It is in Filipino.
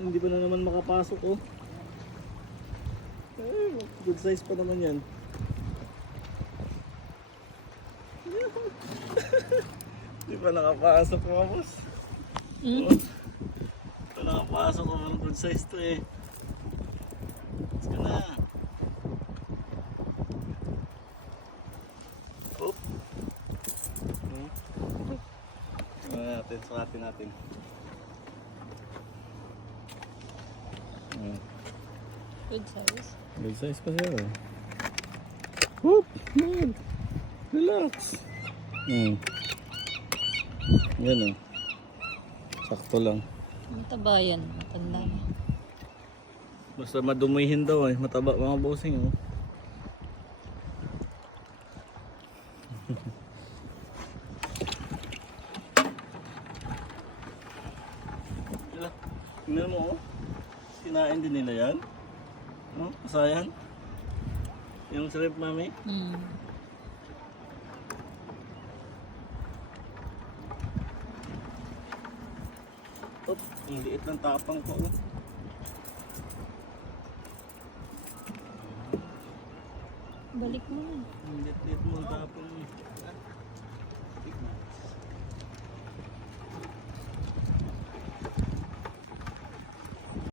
Hindi pa na naman makapasok oh. Good size pa naman yan. Hindi pa nakapasok mga boss. Hindi pa nakapasok oh. Good size to eh. Let's go na. Oop. Sukatin natin. Good size. Good size pa siya. Whoop! Man! Relax! Yan o. Sakto lang. Mataba yan. Matanda na. Basta madumihin daw eh. Mataba mga bossing oh. Tingnan mo oh. Sinain din nila yan. No? Kasayan. Yung shrimp mami. Oops, ang liit ng tapang ko oh. Balik mo na. Ang liit mo ang tapang eh. Tikman.